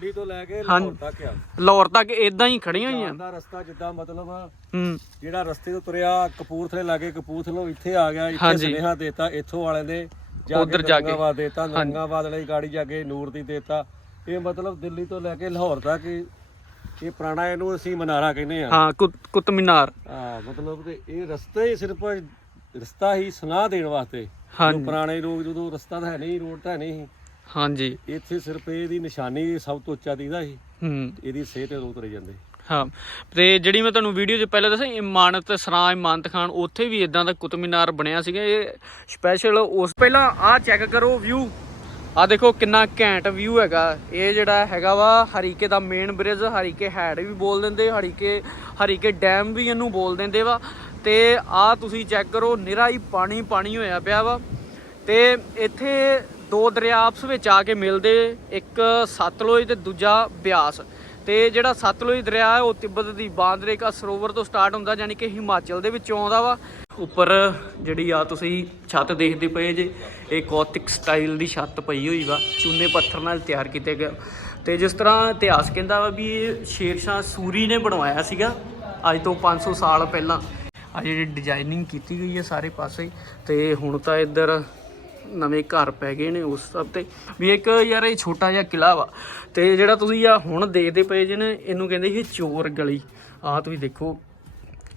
ਦਿੱਲੀ ਤੋਂ ਲੈ ਕੇ। ਲਾਹੌਰ ਤੱਕ ਆ। ਲਾਹੌਰ ਤੱਕ ਇਦਾਂ ਹੀ ਖੜੀਆਂ ਹੋਈਆਂ। ਦਾ ਰਸਤਾ ਜਿੱਦਾਂ ਮਤਲਬ ਹੂੰ। ਜਿਹੜਾ ਰਸਤੇ ਤੋਂ ਤੁਰਿਆ ਕਪੂਰਥਲੇ ਲਾਗੇ ਕਪੂਰਥਲੋਂ ਇੱਥੇ ਆ ਗਿਆ ਇੱਥੇ। ਸੁਨੇਹਾ ਦੇਤਾ ਇੱਥੋਂ ਵਾਲੇ ਨੇ ਉੱਧਰ ਜਾ ਕੇ। ਨਰੰਗਾਬਾਦ ਦੇਤਾ ਨਰੰਗਾਬਾਦ ਵਾਲੀ ਗਾੜੀ ਜਾ ਕੇ ਨੂਰ ਦੀ ਦੇਤਾ। ਇਹ ਮਤਲਬ ਦਿੱਲੀ ਤੋਂ ਲੈ ਕੇ ਲਾਹੌਰ ਤੱਕ ਇਹ ਪੁਰਾਣਾ ਇਹਨੂੰ ਅਸੀਂ ਮਨਾਰਾ ਕਹਿੰਦੇ ਆ। ਹਾਂ ਕੁਤ- ਮੀਨਾਰ ਹਾਂ ਮਤਲਬ ਤੇ ਇਹ ਰਸਤਾ ਹੀ ਸਿਰਫ ਰਸਤਾ ਹੀ ਸੁਨਾਹ ਦੇਣ ਵਾਸਤੇ। ਪੁਰਾਣੇ ਲੋਕ ਜਦੋਂ ਰਸਤਾ ਤਾਂ ਹੈ ਨਹੀਂ ਰੋਡ ਤਾਂ ਹੈ ਨਹੀਂ। ਹਾਂਜੀ। ਇੱਥੇ ਸਿਰਫ ਇਹਦੀ ਨਿਸ਼ਾਨੀ ਸਭ ਤੋਂ ਉੱਚਾ ਦੀਦਾ ਸੀ। ਹੂੰ। ਇਹਦੀ ਸਿਹਤ ਤੇ ਲੋਕ ਤੁਰੇ ਜਾਂਦੇ। ਹਾਂ। ਤੇ ਜਿਹੜੀ ਮੈਂ ਤੁਹਾਨੂੰ ਵੀਡੀਓ 'ਚ ਪਹਿਲਾਂ ਦੱਸਿਆ ਇਮਾਨਤ ਸਰਾਂ ਇਮਾਨਤ ਖਾਨ ਉੱਥੇ ਵੀ ਇਦਾਂ ਦਾ ਕੁਤਬ ਮੀਨਾਰ ਬਣਿਆ ਸੀਗਾ। ਇਹ ਸਪੈਸ਼ਲ ਉਸ ਪਹਿਲਾਂ ਆਹ ਚੈੱਕ ਕਰੋ ਵਿਊ ਆ ਦੇਖੋ ਕਿੰਨਾ ਘੈਂਟ ਵਿਊ ਹੈਗਾ। ਇਹ ਜਿਹੜਾ ਹੈਗਾ ਵਾ ਹਰੀਕੇ ਦਾ ਮੇਨ ਬ੍ਰਿਜ ਹਰੀਕੇ ਹੈਡ ਵੀ ਬੋਲ ਦਿੰਦੇ ਹਰੀਕੇ ਹਰੀਕੇ ਡੈਮ ਵੀ ਇਹਨੂੰ ਬੋਲ ਦਿੰਦੇ ਵਾ। ਤੇ ਆ ਤੁਸੀਂ ਚੈੱਕ ਕਰੋ ਨਿਰਾ ਹੀ ਪਾਣੀ ਪਾਣੀ ਹੋਇਆ ਪਿਆ ਵਾ। ਤੇ ਇੱਥੇ ਦੋ ਦਰਿਆ ਆਪਸ ਵਿੱਚ ਆ ਕੇ ਮਿਲਦੇ, ਇੱਕ ਸਤਲੁਜ ਤੇ ਦੂਜਾ ਬਿਆਸ। ਤੇ ਜਿਹੜਾ ਸਤਲੁਜ ਦਰਿਆ ਹੈ, ਉਹ ਤਿੱਬਤ ਦੀ ਬਾਂਦਰੇਕਾ ਸਰੋਵਰ ਤੋਂ ਸਟਾਰਟ ਹੁੰਦਾ ਯਾਨੀ ਕਿ ਹਿਮਾਚਲ ਦੇ ਵਿੱਚੋਂ ਆਉਂਦਾ ਵਾ। ਉੱਪਰ ਜਿਹੜੀ ਆ ਤੁਸੀਂ ਛੱਤ ਦੇਖਦੇ ਪਏ ਜੇ, ਇਹ ਕੌਤਿਕ ਸਟਾਈਲ ਦੀ ਛੱਤ ਪਈ ਹੋਈ ਵਾ। ਚੂਨੇ ਪੱਥਰ ਨਾਲ ਤਿਆਰ ਕੀਤੇ ਗਿਆ ਤੇ ਜਿਸ ਤਰ੍ਹਾਂ ਇਤਿਹਾਸ ਕਹਿੰਦਾ ਵਾ ਵੀ ਇਹ ਸ਼ੇਰਸ਼ਾਹ ਸੂਰੀ ਨੇ ਬਣਵਾਇਆ ਸੀਗਾ, ਅੱਜ ਤੋਂ 500 ਸਾਲ ਪਹਿਲਾਂ। ਆ ਜਿਹੜੀ ਡਿਜ਼ਾਈਨਿੰਗ ਕੀਤੀ ਗਈ ਹੈ ਸਾਰੇ ਪਾਸੇ, ਤੇ ਹੁਣ ਤਾਂ ਇੱਧਰ ਨਵੇਂ ਘਰ ਪੈ ਗਏ ਨੇ ਉਸ ਸਭ ਤੇ। ਵੀ ਇੱਕ ਯਾਰ ਇਹ ਛੋਟਾ ਜਿਹਾ ਕਿਲਾ ਵਾ। ਤੇ ਜਿਹੜਾ ਤੁਸੀਂ ਆ ਹੁਣ ਦੇਖਦੇ ਪਏ ਜੇ ਨੇ ਇਹਨੂੰ ਕਹਿੰਦੇ ਸੀ ਚੋਰ ਗਲੀ। ਆ ਤੁਸੀਂ ਦੇਖੋ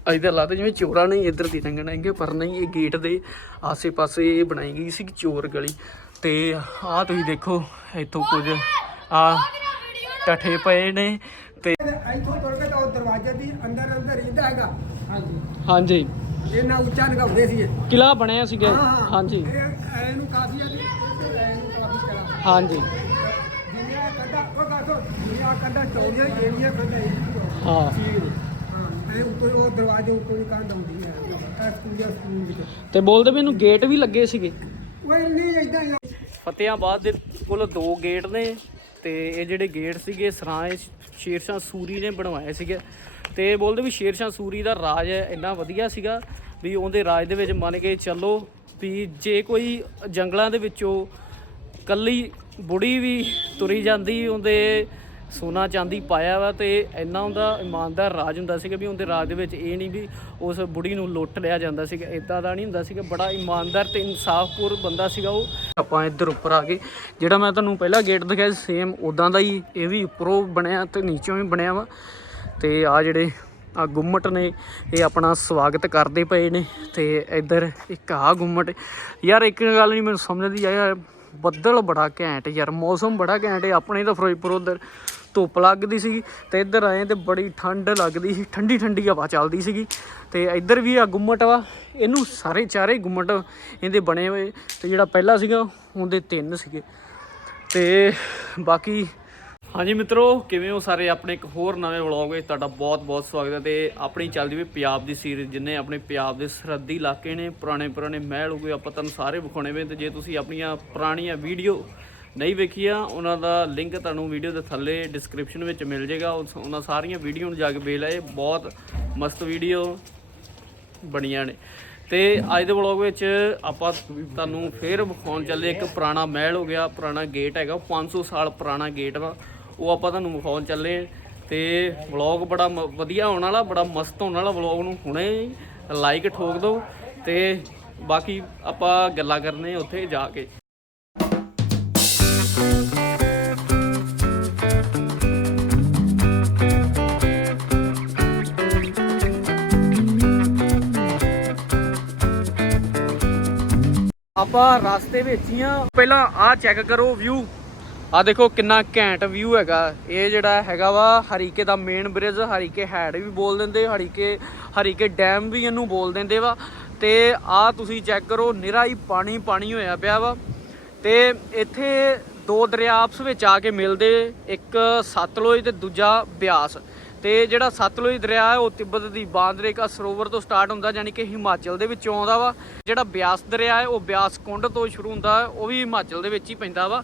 ਇਧਰ ਲੱਗਦਾ ਜਿਵੇਂ ਚੋਰਾਂ ਨੇ ਇੱਧਰ ਦੀ ਲੰਘਣਾ ਹੈਗੇ ਪਰ ਨਹੀਂ ਇਹ ਗੇਟ ਦੇ ਆਸੇ-ਪਾਸੇ ਇਹ ਬਣਾਈ ਗਈ ਸੀ ਚੋਰ ਗਲੀ। ਤੇ ਆ ਤੁਸੀਂ ਦੇਖੋ ਇੱਥੋਂ ਕੁਝ ਆ ਟੱਠੇ ਪਏ ਨੇ ਤੇ ਇੱਥੋਂ ਤੁਰ ਕੇ ਤਾਂ ਉਹ ਦਰਵਾਜ਼ੇ ਦੀ ਅੰਦਰ ਅੰਦਰ ਰਹਿੰਦਾ ਹੈਗਾ। ਹਾਂਜੀ। ਹਾਂਜੀ। ਇਹ ਨਾ ਉੱਚਾ ਨਗਾਉਂਦੇ ਸੀ ਇਹ। ਕਿਲਾ ਬਣਿਆ ਸੀਗਾ। ਹਾਂਜੀ। ਇਹ ਇਹਨੂੰ ਕਾਫੀ ਆ ਜੀ ਇਹਨੂੰ ਕਾਫੀ ਕਰਾ ਹਾਂਜੀ। ਜਿੰਨੀਆਂ ਕੰਡਾ ਉਹ ਕਾਸੋ ਜਿੰਨੀਆਂ ਕੰਡਾ ਚੌੜੀਆਂ ਜਿਹੜੀਆਂ ਕੰਡਾ ਇਹ ਹਾਂ। ਹਾਂ। ਇਹ ਉੱਪਰ ਉਹ ਦਰਵਾਜ਼ੇ ਉੱਪਰ ਵੀ ਕੰਧ ਆਉਂਦੀ ਹੈ। ਇਹ ਸਕੂਲ ਜਾਂ ਸਕੂਲ ਵਿੱਚ। ਤੇ ਬੋਲਦੇ ਮੈਨੂੰ ਗੇਟ ਵੀ ਲੱਗੇ ਸੀਗੇ। ਉਹ ਨਹੀਂ ਇਦਾਂ। ਫਤਿਆਬਾਦ ਦੇ ਕੋਲ ਦੋ ਗੇਟ ਨੇ ਤੇ ਇਹ ਜਿਹੜੇ ਗੇਟ ਸੀਗੇ ਸਰਾਏ ਸ਼ੇਰਸ਼ਾਹ ਸੂਰੀ ਨੇ ਬਣਵਾਏ ਸੀਗੇ। ਤੇ ਬੋਲਦੇ ਵੀ ਸ਼ੇਰਸ਼ਾਹ ਸੂਰੀ ਦਾ ਰਾਜ ਇੰਨਾ ਵਧੀਆ ਸੀਗਾ ਵੀ ਉਹਦੇ ਰਾਜ ਦੇ ਵਿੱਚ ਮੰਨ ਕੇ ਚੱਲੋ ਵੀ ਜੇ ਕੋਈ ਜੰਗਲਾਂ ਦੇ ਵਿੱਚੋਂ ਕੱਲੀ ਬੁੜੀ ਵੀ ਤੁਰੀ ਜਾਂਦੀ, ਉਹਦੇ ਸੋਨਾ ਚਾਂਦੀ ਪਾਇਆ ਵਾ ਤੇ ਇੰਨਾ ਉਹਦਾ ਇਮਾਨਦਾਰ ਰਾਜ ਹੁੰਦਾ ਸੀਗਾ ਵੀ ਉਹਦੇ ਰਾਜ ਦੇ ਵਿੱਚ ਇਹ ਨਹੀਂ ਵੀ ਉਸ ਬੁੜੀ ਨੂੰ ਲੁੱਟ ਲਿਆ ਜਾਂਦਾ ਸੀਗਾ ਇਦਾਂ ਦਾ ਨਹੀਂ ਹੁੰਦਾ ਸੀਗਾ, ਬੜਾ ਇਮਾਨਦਾਰ ਤੇ ਇਨਸਾਫਪੂਰ ਬੰਦਾ ਸੀਗਾ ਉਹ। ਆਪਾਂ ਇੱਧਰ ਉੱਪਰ ਆ ਗਏ, ਜਿਹੜਾ ਮੈਂ ਤੁਹਾਨੂੰ ਪਹਿਲਾਂ ਗੇਟ ਦਿਖਾਇਆ ਸੇਮ ਉਦਾਂ ਦਾ ਹੀ ਇਹ ਵੀ ਉੱਪਰੋਂ ਬਣਿਆ ਤੇ ਨੀਚੋਂ ਵੀ ਬਣਿਆ ਵਾ। ਤੇ ਆ ਜਿਹੜੇ ਆ ਗੁੰਮਟ ਨੇ, ਇਹ ਆਪਣਾ ਸਵਾਗਤ ਕਰਦੇ ਪਏ ਨੇ ਤੇ ਇੱਧਰ ਇੱਕ ਆ ਗੁੰਮਟ। ਯਾਰ ਇੱਕ ਗੱਲ ਨਹੀਂ ਮੈਨੂੰ ਸਮਝਦੀ ਆਇਆ ਬੱਦਲ ਬੜਾ ਘੈਂਟ, ਯਾਰ ਮੌਸਮ ਬੜਾ ਘੈਂਟ ਹੈ। ਆਪਣੇ ਤਾਂ ਫਿਰੋਜ਼ਪੁਰ ਉਧਰ ਧੁੱਪ ਲੱਗਦੀ ਸੀ ਤੇ ਇੱਧਰ ਆਏ ਤੇ ਬੜੀ ਠੰਡ ਲੱਗਦੀ ਸੀ, ਠੰਡੀ ਠੰਡੀ ਹਵਾ ਚੱਲਦੀ ਸੀਗੀ। ਤੇ ਇੱਧਰ ਵੀ ਆ ਗੁੰਮਟ ਵਾ, ਇਹਨੂੰ ਸਾਰੇ ਚਾਰੇ ਗੁੰਮਟ ਇਹਦੇ ਬਣੇ ਹੋਏ। ਤੇ ਜਿਹੜਾ ਪਹਿਲਾ ਸੀਗਾ, ਉਹਦੇ ਤਿੰਨ ਸੀਗੇ। ਤੇ ਬਾਕੀ ਹਾਂਜੀ ਮਿੱਤਰੋ, ਕਿਵੇਂ ਹੋ ਸਾਰੇ? ਆਪਣੇ ਇੱਕ ਹੋਰ ਨਵੇਂ ਵਲੌਗ ਵਿੱਚ ਤੁਹਾਡਾ ਬਹੁਤ-ਬਹੁਤ ਸਵਾਗਤ ਹੈ ਤੇ ਆਪਣੀ ਚੱਲਦੀ ਵੀ ਪੰਜਾਬ ਦੀ ਸੀਰੀਜ਼ ਜਿੰਨੇ ਆਪਣੇ ਪੰਜਾਬ ਦੇ ਸਰਹੱਦੀ ਇਲਾਕੇ ਨੇ, ਪੁਰਾਣੇ ਪੁਰਾਣੇ ਮਹਿਲ ਹੋ ਗਏ, ਆਪਾਂ ਤੁਹਾਨੂੰ ਸਾਰੇ ਵਿਖਾਉਣੇ ਵੇ ਤੇ ਜੇ ਤੁਸੀਂ ਆਪਣੀਆਂ ਪੁਰਾਣੀਆਂ ਵੀਡੀਓ ਨਹੀਂ ਵੇਖੀਆਂ, ਉਹਨਾਂ ਦਾ ਲਿੰਕ ਤੁਹਾਨੂੰ ਵੀਡੀਓ ਦੇ ਥੱਲੇ ਡਿਸਕ੍ਰਿਪਸ਼ਨ ਵਿੱਚ ਮਿਲ ਜਾਏਗਾ। ਉਹਨਾਂ ਸਾਰੀਆਂ ਵੀਡੀਓ ਨੂੰ ਜਾ ਕੇ ਵੇਖ ਲਏ ਬਹੁਤ ਮਸਤ ਵੀਡੀਓ ਬਣੀਆਂ ਨੇ। ਤੇ ਅੱਜ ਦੇ ਵਲੌਗ ਵਿੱਚ ਆਪਾਂ ਤੁਹਾਨੂੰ ਫੇਰ ਵਿਖਾਉਣ ਚੱਲੇ ਇੱਕ ਪੁਰਾਣਾ ਮਹਿਲ ਹੋ ਗਿਆ, ਪੁਰਾਣਾ ਗੇਟ ਹੈਗਾ, ਉਹ 500 ਸਾਲ ਪੁਰਾਣਾ ਗੇਟ ਵਾ। ਉਹ ਆਪਾਂ ਤੁਹਾਨੂੰ ਵਿਖਾਉਣ ਚੱਲੇ ਤੇ ਵਲੌਗ ਬੜਾ ਮ- ਵਧੀਆ ਹੋਣ ਵਾਲਾ, ਬੜਾ ਮਸਤ ਹੋਣ ਵਾਲਾ ਵਲੌਗ ਨੂੰ ਹੁਣੇ ਲਾਈਕ ਠੋਕ ਦਿਓ ਤੇ ਬਾਕੀ ਆਪਾਂ ਗੱਲਾਂ ਕਰਨੇ ਉੱਥੇ ਜਾ ਕੇ। ਆਪਾਂ ਰਸਤੇ ਵਿੱਚ ਹੀ ਆ ਪਹਿਲਾਂ ਆਹ ਚੈੱਕ ਕਰੋ ਵਿਊ ਆ ਦੇਖੋ ਕਿੰਨਾ ਘੈਂਟ ਵਿਊ ਹੈਗਾ। ਇਹ ਜਿਹੜਾ ਹੈਗਾ ਵਾ ਹਰੀਕੇ ਦਾ ਮੇਨ ਬ੍ਰਿਜ ਹਰੀਕੇ ਹੈਡ ਵੀ ਬੋਲ ਦਿੰਦੇ ਹਰੀਕੇ ਹਰੀਕੇ ਡੈਮ ਵੀ ਇਹਨੂੰ ਬੋਲ ਦਿੰਦੇ ਵਾ। ਤੇ ਆ ਤੁਸੀਂ ਚੈੱਕ ਕਰੋ ਨਿਰਾ ਹੀ ਪਾਣੀ ਪਾਣੀ ਹੋਇਆ ਪਿਆ ਵਾ। ਤੇ ਇੱਥੇ ਦੋ ਦਰਿਆ ਆਪਸ ਵਿੱਚ ਆ ਕੇ ਮਿਲਦੇ ਇੱਕ ਸਤਲੁਜ ਤੇ ਦੂਜਾ ਬਿਆਸ। ਤੇ ਜਿਹੜਾ ਸਤਲੁਜ ਦਰਿਆ ਹੈ ਉਹ ਤਿੱਬਤ ਦੀ ਬਾਂਦਰੇਕਾ ਸਰੋਵਰ ਤੋਂ ਸਟਾਰਟ ਹੁੰਦਾ ਯਾਨੀ ਕਿ ਹਿਮਾਚਲ ਦੇ ਵਿੱਚੋਂ ਆਉਂਦਾ ਵਾ। ਜਿਹੜਾ ਬਿਆਸ ਦਰਿਆ ਹੈ ਉਹ ਬਿਆਸ ਕੁੰਡ ਤੋਂ ਸ਼ੁਰੂ ਹੁੰਦਾ ਹੈ, ਉਹ ਵੀ ਹਿਮਾਚਲ ਦੇ ਵਿੱਚ ਹੀ ਪੈਂਦਾ ਵਾ।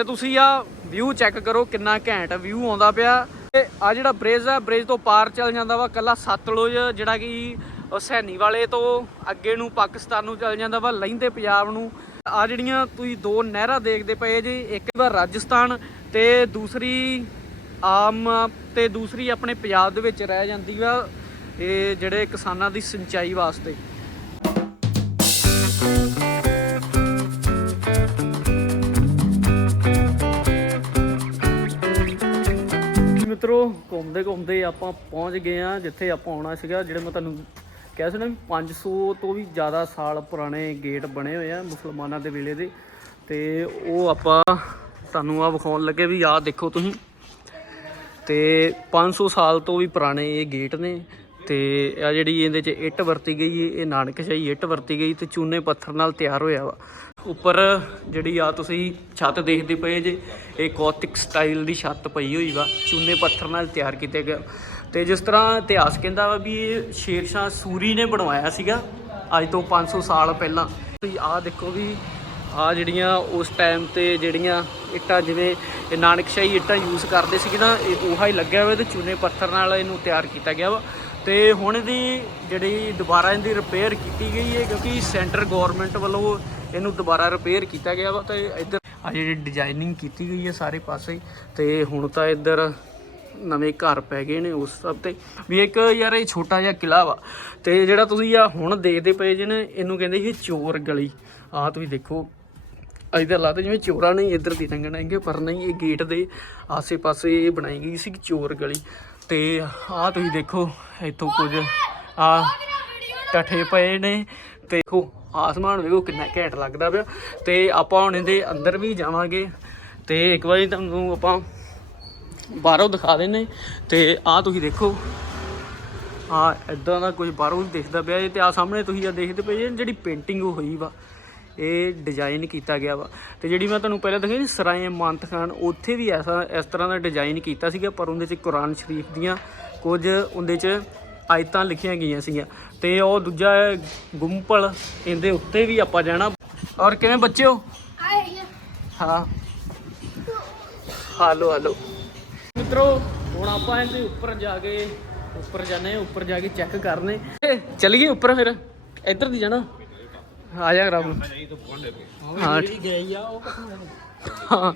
ਤੇ ਤੁਸੀਂ ਆ ਵਿਊ ਚੈੱਕ ਕਰੋ ਕਿੰਨਾ ਘੈਂਟ ਵਿਊ ਆਉਂਦਾ ਪਿਆ। ਤੇ ਆ ਜਿਹੜਾ ਬ੍ਰਿਜ ਹੈ ਬ੍ਰਿਜ ਤੋਂ ਪਾਰ ਚੱਲ ਜਾਂਦਾ ਵਾ ਕੱਲਾ ਸਤਲੁਜ, ਜਿਹੜਾ ਕਿ ਹੁਸੈਨੀ ਵਾਲੇ ਤੋਂ ਅੱਗੇ ਨੂੰ, ਪਾਕਿਸਤਾਨ ਨੂੰ ਚੱਲ ਜਾਂਦਾ ਵਾ ਲਹਿੰਦੇ ਪੰਜਾਬ ਨੂੰ। ਆ ਜਿਹੜੀਆਂ ਤੁਸੀਂ ਦੋ ਨਹਿਰਾਂ ਦੇਖਦੇ ਪਏ ਜੀ, ਇੱਕ ਵਾ ਰਾਜਸਥਾਨ ਤੇ ਦੂਸਰੀ ਆਮ ਤੇ ਦੂਸਰੀ ਆਪਣੇ ਪੰਜਾਬ ਦੇ ਵਿੱਚ ਰਹਿ ਜਾਂਦੀ ਆ ਇਹ ਜਿਹੜੇ ਕਿਸਾਨਾਂ ਦੀ ਸਿੰਚਾਈ ਵਾਸਤੇ। ਮਿੱਤਰੋ, ਘੁੰਮਦੇ ਘੁੰਮਦੇ ਆਪਾਂ ਪਹੁੰਚ ਗਏ ਆ ਜਿੱਥੇ ਆਪਾਂ ਆਉਣਾ ਸੀਗਾ, ਜਿਹੜੇ ਮੈਂ ਤੁਹਾਨੂੰ ਕਹਿ ਸੀ ਨਾ ਵੀ 500 ਤੋਂ ਵੀ ਜ਼ਿਆਦਾ ਸਾਲ ਪੁਰਾਣੇ ਗੇਟ ਬਣੇ ਹੋਏ ਆ ਮੁਸਲਮਾਨਾਂ ਦੇ ਵੇਲੇ ਦੇ। ਤੇ ਉਹ ਆਪਾਂ ਤੁਹਾਨੂੰ ਆ ਵਿਖਾਉਣ ਲੱਗੇ ਵੀ ਆਹ ਦੇਖੋ ਤੁਸੀਂ। ਤੇ 500 ਸਾਲ ਤੋਂ ਵੀ ਪੁਰਾਣੇ ਇਹ ਗੇਟ ਨੇ। ਤੇ ਆ ਜਿਹੜੀ ਇਹਦੇ 'ਚ ਇੱਟ ਵਰਤੀ ਗਈ ਇਹ ਨਾਨਕਸ਼ਾਹੀ ਇੱਟ ਵਰਤੀ ਗਈ ਤੇ ਚੂਨੇ ਪੱਥਰ ਨਾਲ ਤਿਆਰ ਹੋਇਆ ਵਾ। ਉੱਪਰ ਜਿਹੜੀ ਆ ਤੁਸੀਂ ਛੱਤ ਦੇਖਦੇ ਪਏ ਜੇ, ਇਹ ਗੋਥਿਕ ਸਟਾਈਲ ਦੀ ਛੱਤ ਪਈ ਹੋਈ ਵਾ, ਚੂਨੇ ਪੱਥਰ ਨਾਲ ਤਿਆਰ ਕੀਤੇ ਗਏ। ਤੇ ਜਿਸ ਤਰ੍ਹਾਂ ਇਤਿਹਾਸ ਕਹਿੰਦਾ ਵਾ ਵੀ ਇਹ ਸ਼ੇਰਸ਼ਾਹ ਸੂਰੀ ਨੇ ਬਣਵਾਇਆ ਸੀਗਾ, ਅੱਜ ਤੋਂ 500 ਸਾਲ ਪਹਿਲਾਂ। ਤੁਸੀਂ ਆਹ ਦੇਖੋ ਵੀ ਆ ਜਿਹੜੀਆਂ ਉਸ ਟਾਈਮ ਤੇ ਜਿਹੜੀਆਂ ਇੱਟਾਂ, ਜਿਵੇਂ ਨਾਨਕਸ਼ਾਹੀ ਇੱਟਾਂ ਯੂਜ਼ ਕਰਦੇ ਸੀਗੇ ਨਾ, ਇਹ ਉਹਾ ਹੀ ਲੱਗਿਆ ਹੋਇਆ ਤੇ ਚੂਨੇ ਪੱਥਰ ਨਾਲ ਇਹਨੂੰ ਤਿਆਰ ਕੀਤਾ ਗਿਆ ਵਾ। ਤੇ ਹੁਣ ਇਹਦੀ ਜਿਹੜੀ ਦੁਬਾਰਾ ਇਹਦੀ ਰਿਪੇਅਰ ਕੀਤੀ ਗਈ ਹੈ, ਕਿਉਂਕਿ ਸੈਂਟਰ ਗਵਰਨਮੈਂਟ ਵੱਲੋਂ ਇਹਨੂੰ ਦੁਬਾਰਾ ਰਿਪੇਅਰ ਕੀਤਾ ਗਿਆ ਵਾ ਤੇ ਇੱਧਰ ਆ ਜਿਹੜੀ ਡਿਜ਼ਾਈਨਿੰਗ ਕੀਤੀ ਗਈ ਹੈ ਸਾਰੇ ਪਾਸੇ, ਤੇ ਹੁਣ ਤਾਂ ਇੱਧਰ ਨਵੇਂ ਘਰ ਪੈ ਗਏ ਨੇ ਉਸ ਸਭ ਤੇ। ਵੀ ਇੱਕ ਯਾਰ ਇਹ ਛੋਟਾ ਜਿਹਾ ਕਿਲਾ ਵਾ, ਤੇ ਜਿਹੜਾ ਤੁਸੀਂ ਆ ਹੁਣ ਦੇਖਦੇ ਪਏ ਜੇ ਨੇ, ਇਹਨੂੰ ਕਹਿੰਦੇ ਸੀ ਚੋਰ ਗਲੀ। ਆ ਤੁਸੀਂ ਦੇਖੋ ਇਧਰ ਲੱਗਦਾ ਜਿਵੇਂ ਚੋਰਾਂ ਨੇ ਇੱਧਰ ਦੀ ਲੰਘਣਾ ਹੈਗੇ, ਪਰ ਨਹੀਂ, ਇਹ ਗੇਟ ਦੇ ਆਸੇ-ਪਾਸੇ ਇਹ ਬਣਾਈ ਗਈ ਸੀ ਚੋਰ ਗਲੀ। ਤੇ ਆਹ ਤੁਸੀਂ ਦੇਖੋ, ਇੱਥੋਂ ਕੁਝ ਆ ਟੱਠੇ ਪਏ ਨੇ ਦੇਖੋ, ਆਸਮਾਨ ਵੇਖੋ ਕਿੰਨਾ ਘੈਂਟ ਲੱਗਦਾ ਪਿਆ। ਤੇ ਆਪਾਂ ਹੁਣ ਇਹਦੇ ਅੰਦਰ ਵੀ ਜਾਵਾਂਗੇ। ਤੇ ਇੱਕ ਵਾਰੀ ਤੁਹਾਨੂੰ ਆਪਾਂ ਬਾਹਰੋਂ ਦਿਖਾ ਦਿੰਨੇ ਤੇ ਆ ਤੁਸੀਂ ਦੇਖੋ ਆ ਇਦਾਂ ਦਾ ਕੁਝ ਬਾਹਰੋਂ ਦਿਖਦਾ ਪਿਆ। ਇਹ ਤੇ ਆ ਸਾਹਮਣੇ ਤੁਸੀਂ ਆ ਦੇਖਦੇ ਪਏ ਜੇ ਜਿਹੜੀ ਪੇਂਟਿੰਗ ਹੋਈ ਵਾ। ਇਹ ਡਿਜ਼ਾਈਨ ਕੀਤਾ ਗਿਆ ਵਾ। ਤੇ ਜਿਹੜੀ ਮੈਂ ਤੁਹਾਨੂੰ ਪਹਿਲਾਂ ਦਿਖਾਈ ਸੀ, ਸਰਾਏ ਮੰਤ ਖਾਨ, ਉੱਥੇ ਵੀ ਐਸਾ ਇਸ ਤਰ੍ਹਾਂ ਦਾ ਡਿਜ਼ਾਈਨ ਕੀਤਾ ਸੀਗਾ, ਪਰ ਉਹਦੇ 'ਚ ਕੁਰਾਨ ਸ਼ਰੀਫ ਦੀਆਂ ਕੁਝ ਉਹਦੇ 'ਚ ਆਇਤਾਂ ਲਿਖੀਆਂ ਗਈਆਂ ਸੀਗੀਆਂ ਤੇ ਉਹ ਦੂਜਾ ਹੈ ਗੁੰਪਲ ਇਹਦੇ ਉੱਤੇ ਵੀ ਆਪਾਂ ਜਾਣਾ। ਔਰ ਕਿਵੇਂ ਬੱਚਿਓ ਹਾਂ? ਹਾਲੋ ਹਾਲੋ। ਮਿੱਤਰੋ, ਹੁਣ ਆਪਾਂ ਇਹਦੇ ਉੱਪਰ ਜਾ ਕੇ, ਉੱਪਰ ਜਾਣੇ ਉੱਪਰ ਜਾ ਕੇ ਚੈੱਕ ਕਰਨੇ। ਚਲੀਏ ਉੱਪਰ ਫਿਰ, ਇੱਧਰ ਦੀ ਜਾਣਾ। ਆ ਜਾ ਰੱਬ ਹਾਂ। ਗਈ ਆ ਉਹ ਹਾਂ,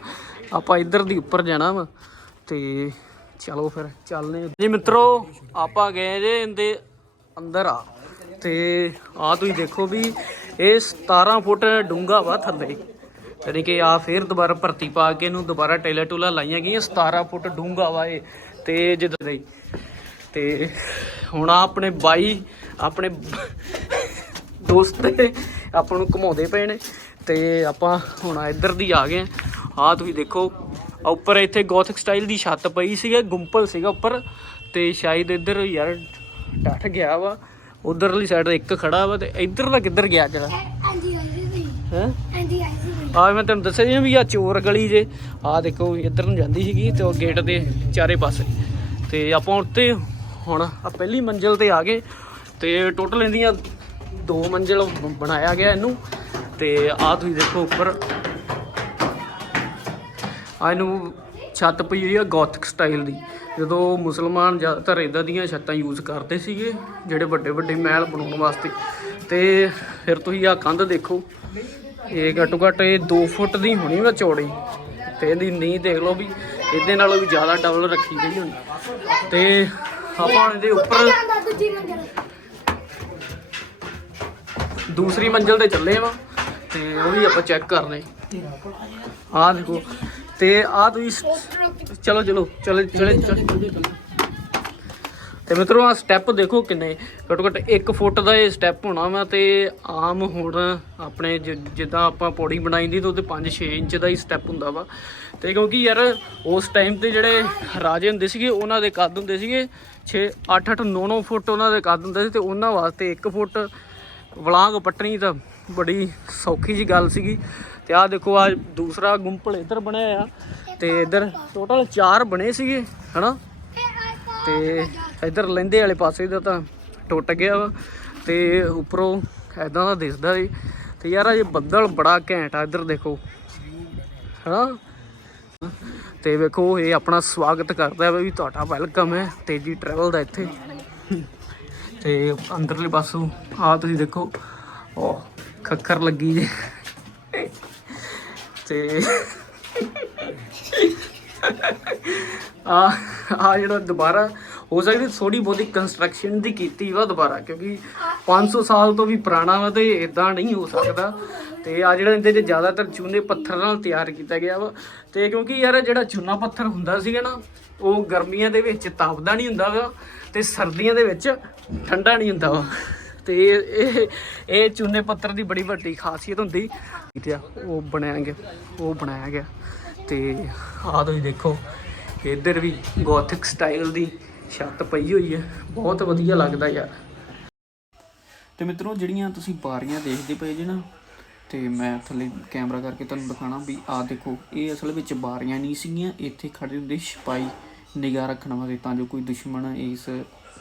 ਆਪਾਂ ਇੱਧਰ ਦੀ ਉੱਪਰ ਜਾਣਾ ਵਾ ਤੇ ਚਲੋ ਫਿਰ ਚੱਲਨੇ ਜੀ ਮਿੱਤਰੋ, ਆਪਾਂ ਗਏ ਜੇ ਇਹਦੇ ਅੰਦਰ ਆ। ਤੇ ਆ ਤੁਸੀਂ ਦੇਖੋ ਵੀ ਇਹ 17 ਫੁੱਟ ਡੂੰਘਾ ਵਾ ਥੱਲੇ। ਯਾਨੀ ਕਿ ਆ ਫੇਰ ਦੁਬਾਰਾ ਭਰਤੀ ਪਾ ਕੇ ਇਹਨੂੰ ਦੁਬਾਰਾ ਟੈਲਾ ਟੂਲਾ ਲਾਈਆਂ ਗਈਆਂ। 17 ਫੁੱਟ ਡੂੰਘਾ ਵਾ ਇਹ। ਤੇ ਜਿੱਦਾਂ ਦੇ ਤੇ ਹੁਣ ਆਹ ਆਪਣੇ ਬਾਈ, ਆਪਣੇ ਦੋਸਤ ਆਪਾਂ ਨੂੰ ਘੁਮਾਉਂਦੇ ਪਏ ਨੇ। ਤੇ ਆਪਾਂ ਹੁਣ ਇੱਧਰ ਦੀ ਆ ਗਏ ਆ ਤੁਸੀਂ ਦੇਖੋ ਉੱਪਰ ਇੱਥੇ ਗੋਥਿਕ ਸਟਾਈਲ ਦੀ ਛੱਤ ਪਈ ਸੀਗਾ ਗੁੰਪਲ ਸੀਗਾ ਉੱਪਰ ਤੇ ਸ਼ਾਇਦ ਇੱਧਰ ਯਾਰ ਡੱਠ ਗਿਆ ਵਾ ਉਧਰਲੀ ਸਾਈਡ ਇੱਕ ਖੜਾ ਵਾ ਤੇ ਇੱਧਰ ਦਾ ਕਿੱਧਰ ਗਿਆ ਸੀ ਹੈ? ਆ ਮੈਂ ਤੁਹਾਨੂੰ ਦੱਸਿਆ ਜੀ ਵੀ ਆ ਚੋਰ ਗਲੀ ਜੇ ਆ ਦੇਖੋ ਇੱਧਰ ਨੂੰ ਜਾਂਦੀ ਸੀਗੀ ਤੇ ਉਹ ਗੇਟ ਦੇ ਚਾਰੇ ਪਾਸੇ। ਤੇ ਆਪਾਂ ਉੱਤੇ ਹੁਣ ਆ ਪਹਿਲੀ ਮੰਜ਼ਿਲ ਤੇ ਆ ਗਏ ਤੇ ਟੋਟਲ ਇਹਦੀਆਂ ਦੋ ਮੰਜ਼ਿਲ ਬਣਾਇਆ ਗਿਆ ਇਹਨੂੰ। ਤੇ ਆ ਤੁਸੀਂ ਦੇਖੋ ਉੱਪਰ ਆ ਇਹਨੂੰ ਛੱਤ ਪਈ ਹੋਈ ਆ ਗੋਥਿਕ ਸਟਾਈਲ ਦੀ। ਜਦੋਂ ਮੁਸਲਮਾਨ ਜ਼ਿਆਦਾਤਰ ਇਦਾਂ ਦੀਆਂ ਛੱਤਾਂ ਯੂਜ਼ ਕਰਦੇ ਸੀਗੇ, ਜਿਹੜੇ ਵੱਡੇ ਵੱਡੇ ਮਹਿਲ ਬਣਾਉਣ ਵਾਸਤੇ। ਤੇ ਫਿਰ ਤੁਸੀਂ ਆ ਕੰਧ ਦੇਖੋ। ਇਹ ਘੱਟੋ ਘੱਟ ਇਹ 2 ਫੁੱਟ ਦੀ ਹੋਣੀ ਵਾ ਚੌੜੀ। ਤੇ ਇਹਦੀ ਨੀਂਹ ਦੇਖ ਲਓ ਵੀ, ਇਹਦੇ ਨਾਲੋਂ ਵੀ ਜ਼ਿਆਦਾ ਡਬਲ ਰੱਖੀ ਗਈ ਹੋਣੀ। ਤੇ ਆਪਾਂ ਇਹਦੇ ਉੱਪਰ ਆਂਦਾ ਮੰਜ਼ਲ ਦੂਸਰੀ ਮੰਜ਼ਿਲ ਤੇ ਚੱਲੇ ਵਾ, ਤੇ ਉਹ ਵੀ ਆਪਾਂ ਚੈੱਕ ਕਰ ਲਏ ਆਹ ਦੇਖੋ ਤੇ ਆਹ ਤੁਸੀਂ ਸ- ਚਲੋ ਚਲੋ, ਚਲੇ ਚਲੇ ਚਲੇ। ਤੇ ਮਿੱਤਰੋ ਆ ਸਟੈਪ ਦੇਖੋ ਕਿੰਨੇ। ਘੱਟੋ ਘੱਟ 1 ਫੁੱਟ ਦਾ ਇਹ ਸਟੈਪ ਹੋਣਾ ਵਾ ਤੇ ਆਮ ਹੁਣ ਆਪਣੇ ਜਿ- ਜਿੱਦਾਂ ਆਪਾਂ ਪੌੜੀ ਬਣਾਈ ਦੀ ਤਾਂ ਉਹਦੇ 5-6 ਇੰਚ ਦਾ ਹੀ ਸਟੈਪ ਹੁੰਦਾ ਵਾ। ਤੇ ਕਿਉਂਕਿ ਯਾਰ, ਉਸ ਟਾਈਮ ਤੇ ਜਿਹੜੇ ਰਾਜੇ ਹੁੰਦੇ ਸੀਗੇ, ਉਹਨਾਂ ਦੇ ਕੱਦ ਹੁੰਦੇ ਸੀਗੇ। 6 8-8 9-9 ਫੁੱਟ ਉਹਨਾਂ ਦੇ ਕੱਦ ਹੁੰਦੇ ਸੀ ਤੇ ਉਹਨਾਂ ਵਾਸਤੇ 1 ਫੁੱਟ ਵਲਾਂਗ ਪੱਟਣੀ ਤਾਂ ਬੜੀ ਸੌਖੀ ਜੀ ਗੱਲ ਸੀਗੀ। ਤੇ ਆਹ ਦੇਖੋ ਆ ਦੂਸਰਾ ਗੁੰਪਲ ਇੱਧਰ ਬਣਿਆ ਆ ਤੇ ਇੱਧਰ ਟੋਟਲ 4 ਬਣੇ ਸੀਗੇ, ਹਨਾ? ਤੇ ਇੱਧਰ ਲਹਿੰਦੇ ਵਾਲੇ ਪਾਸੇ ਦਾ ਤਾਂ ਟੁੱਟ ਗਿਆ ਵਾ ਤੇ ਉੱਪਰੋਂ ਐਦਾਂ ਦਾ ਦਿਸਦਾ ਜੀ ਤੇ ਯਾਰ ਇਹ ਬੱਦਲ ਬੜਾ ਘੈਂਟ ਆ, ਇੱਧਰ ਦੇਖੋ ਹਾਂ ਤੇ ਵੇਖੋ, ਇਹ ਆਪਣਾ ਸਵਾਗਤ ਕਰਦਾ ਹੈ ਵੀ ਤੁਹਾਡਾ ਵੈਲਕਮ ਹੈ, ਤੇਜੀ ਟਰੈਵਲ ਦਾ ਇੱਥੇ। ਤੇ ਅੰਦਰਲੇ ਪਾਸੋਂ ਆ ਤੁਸੀਂ ਦੇਖੋ, ਉਹ ਖੱਖਰ ਲੱਗੀ ਜੇ। ਤੇ ਆ ਆ ਜਿਹੜਾ ਦੁਬਾਰਾ ਹੋ ਸਕਦੀ ਥੋੜੀ ਬਹੁਤੀ ਕੰਸਟਰਕਸ਼ਨ ਦੀ ਕੀਤੀ ਵਾ ਦੁਬਾਰਾ, ਕਿਉਂਕਿ 500 ਸਾਲ ਤੋਂ ਵੀ ਪੁਰਾਣਾ ਵਾ ਤੇ ਇਦਾਂ ਨਹੀਂ ਹੋ ਸਕਦਾ। ਤੇ ਆ ਜਿਹੜਾ ਇਹਦੇ 'ਚ ਜ਼ਿਆਦਾਤਰ ਚੂਨੇ ਪੱਥਰ ਨਾਲ ਤਿਆਰ ਕੀਤਾ ਗਿਆ ਵਾ। ਤੇ ਕਿਉਂਕਿ ਯਾਰ ਜਿਹੜਾ ਚੂਨਾ ਪੱਥਰ ਹੁੰਦਾ ਸੀਗਾ ਨਾ, ਉਹ ਗਰਮੀਆਂ ਦੇ ਵਿੱਚ ਤਪਦਾ ਨਹੀਂ ਹੁੰਦਾ ਵਾ ਤੇ ਸਰਦੀਆਂ ਦੇ ਵਿੱਚ ਠੰਡਾ ਨਹੀਂ ਹੁੰਦਾ ਵਾ। ਤੇ ਇਹ ਇਹ- ਇਹ ਚੂਨੇ ਪੱਥਰ ਦੀ ਬੜੀ ਵੱਡੀ ਖਾਸੀਅਤ ਹੁੰਦੀ। ਠੀਕ ਆ, ਉਹ ਬਣਾਇਆ ਗਿਆ, ਉਹ ਬਣਾਇਆ ਗਿਆ। ਤੇ ਆਹ ਤੁਸੀਂ ਦੇਖੋ, ਇੱਧਰ ਵੀ ਗੋਥਿਕ ਸਟਾਈਲ ਦੀ ਛੱਤ ਪਈ ਹੋਈ ਹੈ। ਬਹੁਤ ਵਧੀਆ ਲੱਗਦਾ ਯਾਰ। ਤੇ ਮਿੱਤਰੋ, ਜਿਹੜੀਆਂ ਤੁਸੀਂ ਬਾਰੀਆਂ ਦੇਖਦੇ ਪਏ ਜੇ ਨਾ, ਤੇ ਮੈਂ ਥੱਲੇ ਕੈਮਰਾ ਕਰਕੇ ਤੁਹਾਨੂੰ ਦਿਖਾਣਾ ਵੀ ਆਹ ਦੇਖੋ, ਇਹ ਅਸਲ ਵਿੱਚ ਬਾਰੀਆਂ ਨਹੀਂ ਸੀਗੀਆਂ, ਇੱਥੇ ਖੜੇ ਹੁੰਦੇ ਸਿਪਾਈ ਨਿਗਾਹ ਰੱਖਣ ਵਾਲੇ ਤਾਂ ਜੋ ਕੋਈ ਦੁਸ਼ਮਣ ਇਸ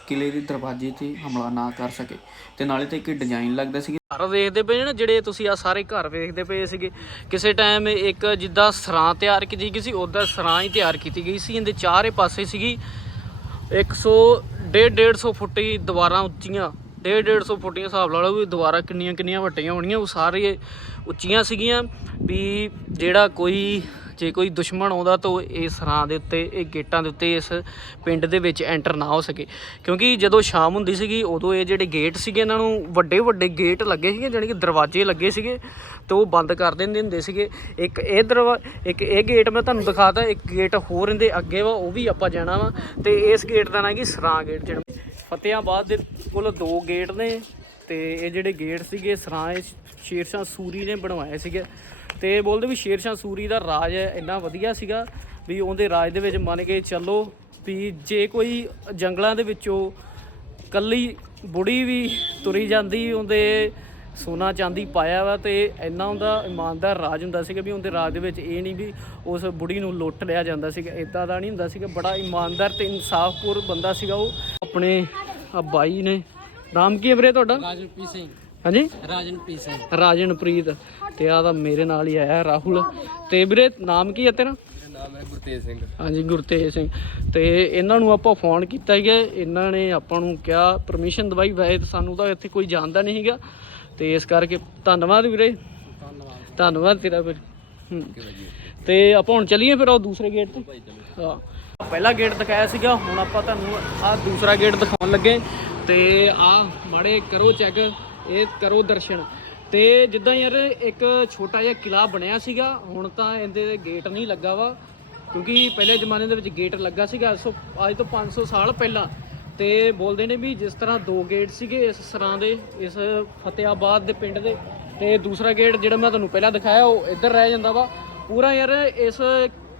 ਕਿਲੇ ਦੇ ਦਰਵਾਜ਼ੇ ਤੇ ਹਮਲਾ ਨਾ ਕਰ ਸਕੇ। ਤੇ ਨਾਲੇ ਤੇ ਇੱਕ ਡਿਜ਼ਾਈਨ ਲੱਗਦਾ ਸੀ। ਘਰ ਵੇਖਦੇ ਪਏ ਨਾ, ਜਿਹੜੇ ਤੁਸੀਂ ਆ ਸਾਰੇ ਘਰ ਵੇਖਦੇ ਪਏ ਸੀਗੇ। ਕਿਸੇ ਟਾਈਮ ਇੱਕ ਜਿੱਦਾਂ ਸਰਾਂ ਤਿਆਰ ਕੀਤੀ ਗਈ ਸੀ ਉਦਾਂ ਸਰਾਂ ਹੀ ਤਿਆਰ ਕੀਤੀ ਗਈ ਸੀ। ਇਹਦੇ ਚਾਰੇ ਪਾਸੇ ਸੀਗੀ 100 150 150 ਫੁੱਟੀ ਦੀਵਾਰਾਂ ਉੱਚੀਆਂ। 150 150 ਫੁੱਟੀਆਂ ਹਿਸਾਬ ਲਾ ਲਓ ਵੀ ਦੀਵਾਰਾਂ ਕਿੰਨੀਆਂ ਕਿੰਨੀਆਂ ਵੱਟੀਆਂ ਹੋਣੀਆਂ, ਉਹ ਸਾਰੇ ਉੱਚੀਆਂ ਸੀਗੀਆਂ। ਵੀ ਜਿਹੜਾ ਕੋਈ ਜੇ ਕੋਈ ਦੁਸ਼ਮਣ ਆਉਂਦਾ ਤਾਂ ਉਹ ਇਸ ਸਰਾਂ ਦੇ ਉੱਤੇ, ਇਹ ਗੇਟਾਂ ਦੇ ਉੱਤੇ ਇਸ ਪਿੰਡ ਦੇ ਵਿੱਚ ਐਂਟਰ ਨਾ ਹੋ ਸਕੇ। ਕਿਉਂਕਿ ਜਦੋਂ ਸ਼ਾਮ ਹੁੰਦੀ ਸੀਗੀ, ਉਦੋਂ ਇਹ ਜਿਹੜੇ ਗੇਟ ਸੀਗੇ, ਇਹਨਾਂ ਨੂੰ ਵੱਡੇ ਵੱਡੇ ਗੇਟ ਲੱਗੇ ਸੀਗੇ, ਜਾਣੀ ਕਿ ਦਰਵਾਜ਼ੇ ਲੱਗੇ ਸੀਗੇ ਤੇ ਉਹ ਬੰਦ ਕਰ ਦਿੰਦੇ ਹੁੰਦੇ ਸੀਗੇ। ਇੱਕ ਇਹ ਦਰਵਾ, ਇੱਕ ਇਹ ਗੇਟ ਮੈਂ ਤੁਹਾਨੂੰ ਦਿਖਾਤਾ, ਇੱਕ ਗੇਟ ਹੋਰ ਇਹਦੇ ਅੱਗੇ ਵਾ, ਉਹ ਵੀ ਆਪਾਂ ਜਾਣਾ ਵਾ। ਤੇ ਇਸ ਗੇਟ ਦਾ ਨਾਂ ਕਿ ਸਰਾਂ ਗੇਟ ਜਿਹੜਾ ਫਤਿਆਬਾਦ ਦੇ ਕੋਲ ਦੋ ਗੇਟ ਨੇ ਤੇ ਇਹ ਜਿਹੜੇ ਗੇਟ ਸੀਗੇ, ਸਰਾਂ ਇਹ ਸ਼ੇਰਸ਼ਾਹ ਸੂਰੀ ਨੇ ਬਣਵਾਏ ਸੀਗੇ। ਤੇ ਬੋਲਦੇ ਵੀ ਸ਼ੇਰਸ਼ਾਹ ਸੂਰੀ ਦਾ ਰਾਜ ਇੰਨਾ ਵਧੀਆ ਸੀਗਾ ਵੀ ਉਹਦੇ ਰਾਜ ਦੇ ਵਿੱਚ ਮੰਨ ਕੇ ਚੱਲੋ ਵੀ ਜੇ ਕੋਈ ਜੰਗਲਾਂ ਦੇ ਵਿੱਚੋਂ ਕੱਲੀ ਬੁੜੀ ਵੀ ਤੁਰੀ ਜਾਂਦੀ, ਉਹਦੇ ਸੋਨਾ ਚਾਂਦੀ ਪਾਇਆ ਵਾ ਤੇ ਇੰਨਾ ਉਹਦਾ ਇਮਾਨਦਾਰ ਰਾਜ ਹੁੰਦਾ ਸੀਗਾ ਵੀ ਉਹਦੇ ਰਾਜ ਦੇ ਵਿੱਚ ਇਹ ਨਹੀਂ ਵੀ ਉਸ ਬੁੜੀ ਨੂੰ ਲੁੱਟ ਲਿਆ ਜਾਂਦਾ ਸੀਗਾ ਇਦਾਂ ਦਾ ਨਹੀਂ ਹੁੰਦਾ ਸੀਗਾ, ਬੜਾ ਇਮਾਨਦਾਰ ਤੇ ਇਨਸਾਫਪੂਰ ਬੰਦਾ ਸੀਗਾ ਉਹ। ਆਪਣੇ ਆ ਬਾਈ ਨੇ, ਨਾਮ ਕੀ ਹੈ ਵੀਰੇ ਤੁਹਾਡਾ? ਰਾਜਨਪ੍ਰੀਤ ਸਿੰਘ। ਹਾਂਜੀ? ਰਾਜਨਪ੍ਰੀਤ ਸਿੰਘ। ਰਾਜਨਪ੍ਰੀਤ। ਤੇ ਆ ਤਾਂ ਮੇਰੇ ਨਾਲ ਹੀ ਆਇਆ ਰਾਹੁਲ। ਤੇ ਵੀਰੇ ਨਾਮ ਕੀ ਹੈ ਤੇਰਾ? ਨਾਮ ਹੈ ਗੁਰਤੇਜ ਸਿੰਘ। ਹਾਂਜੀ ਗੁਰਤੇਜ ਸਿੰਘ। ਤੇ ਇਹਨਾਂ ਨੂੰ ਆਪਾਂ ਫੋਨ ਕੀਤਾ ਹੈਗਾ ਇਹਨਾਂ ਨੇ ਆਪਾਂ ਨੂੰ ਕਿਹਾ ਪਰਮਿਸ਼ਨ ਦਵਾਈ। ਵੈਸੇ ਤਾਂ ਸਾਨੂੰ ਤਾਂ ਇੱਥੇ ਕੋਈ ਜਾਣਦਾ ਨਹੀਂ ਹੈਗਾ ਤੇ ਇਸ ਕਰਕੇ ਧੰਨਵਾਦ ਵੀਰੇ। ਧੰਨਵਾਦ। ਧੰਨਵਾਦ ਤੇਰਾ ਵੀਰ। ਤੇ ਆਪਾਂ ਹੁਣ ਚੱਲੀਏ ਫਿਰ ਉਹ ਦੂਸਰੇ ਗੇਟ ਤੇ? ਹਾਂ। ਪਹਿਲਾ ਗੇਟ ਦਿਖਾਇਆ ਸੀਗਾ। ਹੁਣ ਆਪਾਂ ਤੁਹਾਨੂੰ ਆ ਦੂਸਰਾ ਗੇਟ ਦਿਖਾਉਣ ਲੱਗੇ। ਤੇ ਆ ਮਾੜੇ ਕਰੋ ਚੈੱਕ। ਇਹ ਕਰੋ ਦਰਸ਼ਨ। ਤੇ ਜਿੱਦਾਂ ਯਾਰ ਇੱਕ ਛੋਟਾ ਜਿਹਾ ਕਿਲਾ ਬਣਿਆ ਸੀਗਾ, ਹੁਣ ਤਾਂ ਇਹਦੇ ਤੇ ਗੇਟ ਨਹੀਂ ਲੱਗਾ ਵਾ। ਕਿਉਂਕਿ ਪਹਿਲੇ ਜ਼ਮਾਨੇ ਦੇ ਵਿੱਚ ਗੇਟ ਲੱਗਾ ਸੀਗਾ ਅੱਜ ਤੋਂ ਅੱਜ ਤੋਂ 500 ਸਾਲ ਪਹਿਲਾਂ। ਤੇ ਬੋਲਦੇ ਨੇ ਵੀ ਜਿਸ ਤਰ੍ਹਾਂ ਦੋ ਗੇਟ ਸੀਗੇ ਇਸ ਸਰਾਂ ਦੇ, ਇਸ ਫਤਿਆਬਾਦ ਦੇ ਪਿੰਡ ਦੇ। ਤੇ ਦੂਸਰਾ ਗੇਟ ਜਿਹੜਾ ਮੈਂ ਤੁਹਾਨੂੰ ਪਹਿਲਾਂ ਦਿਖਾਇਆ, ਉਹ ਇੱਧਰ ਰਹਿ ਜਾਂਦਾ ਵਾ। ਪੂਰਾ ਯਾਰ ਇਸ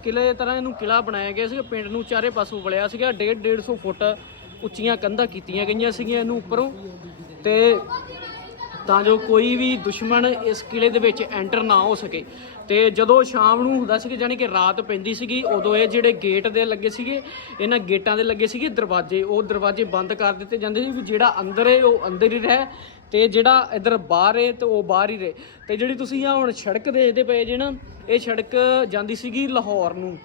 ਕਿਲੇ ਤਰ੍ਹਾਂ ਇਹਨੂੰ ਕਿਲਾ ਬਣਾਇਆ ਗਿਆ ਸੀਗਾ, ਪਿੰਡ ਨੂੰ ਚਾਰੇ ਪਾਸੋਂ ਵਲਿਆ ਸੀਗਾ। 1.5 150 ਫੁੱਟ ਉੱਚੀਆਂ ਕੰਧਾਂ ਕੀਤੀਆਂ ਗਈਆਂ ਸੀਗੀਆਂ ਇਹਨੂੰ ਉੱਪਰੋਂ। ਤੇ ਤਾਂ ਜੋ ਕੋਈ ਵੀ ਦੁਸ਼ਮਣ ਇਸ ਕਿਲੇ ਦੇ ਵਿੱਚ ਐਂਟਰ ਨਾ ਹੋ ਸਕੇ। ਤੇ ਜਦੋਂ ਸ਼ਾਮ ਨੂੰ ਹੁੰਦਾ ਸੀ ਕਿ ਜਾਨੀ ਕਿ ਰਾਤ ਪੈਂਦੀ ਸੀਗੀ, ਉਦੋਂ ਇਹ ਜਿਹੜੇ ਗੇਟ ਦੇ ਲੱਗੇ ਸੀਗੇ, ਇਹਨਾਂ ਗੇਟਾਂ ਦੇ ਲੱਗੇ ਸੀਗੇ ਦਰਵਾਜ਼ੇ। ਉਹ ਦਰਵਾਜ਼ੇ ਬੰਦ ਕਰ ਦਿੱਤੇ ਜਾਂਦੇ ਸੀ ਵੀ ਜਿਹੜਾ ਅੰਦਰ ਹੈ, ਉਹ ਅੰਦਰ ਹੀ ਰਹੇ ਤੇ ਜਿਹੜਾ ਇਧਰ ਬਾਹਰ ਹੈ ਤੇ ਉਹ ਬਾਹਰ ਹੀ ਰਹੇ। ਤੇ ਜਿਹੜੀ ਤੁਸੀਂ ਆ ਹੁਣ ਸੜਕ ਦੇਖਦੇ ਪਏ ਜੇ ਨਾ, ਇਹ ਸੜਕ ਜਾਂਦੀ ਸੀਗੀ ਲਾਹੌਰ ਨੂੰ।